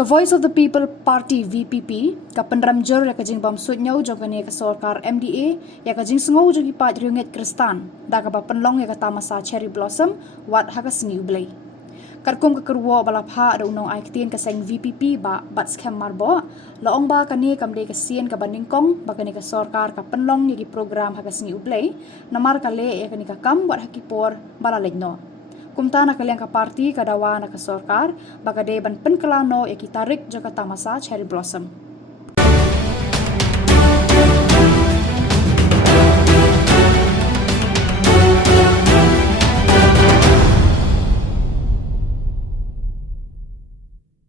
Ka Voice of the People Party VPP ka penramjur ya kajing bamsudnya jogane ka sorkar MDA ya kajing sengau jogi pat riunget kristan da ka Pynlong ya ka Tamasa cherry blossom wat ha ka Sngi Blei. Karkum ka kerwo balapha ada unong aiktin ka seng VPP ba bat scam marbo laong ba kani kamde ka sien ka bandingkong ba kani ka sorkar ka Pynlong ya ki program ha ka Sngi Blei namar kale ya kani ka kam wat hakipor balalejno. Kumta na kaliang ka parti kadawa na ka sorkar baka de ban penkelano ya kitarik jaka Tamasa cherry blossom.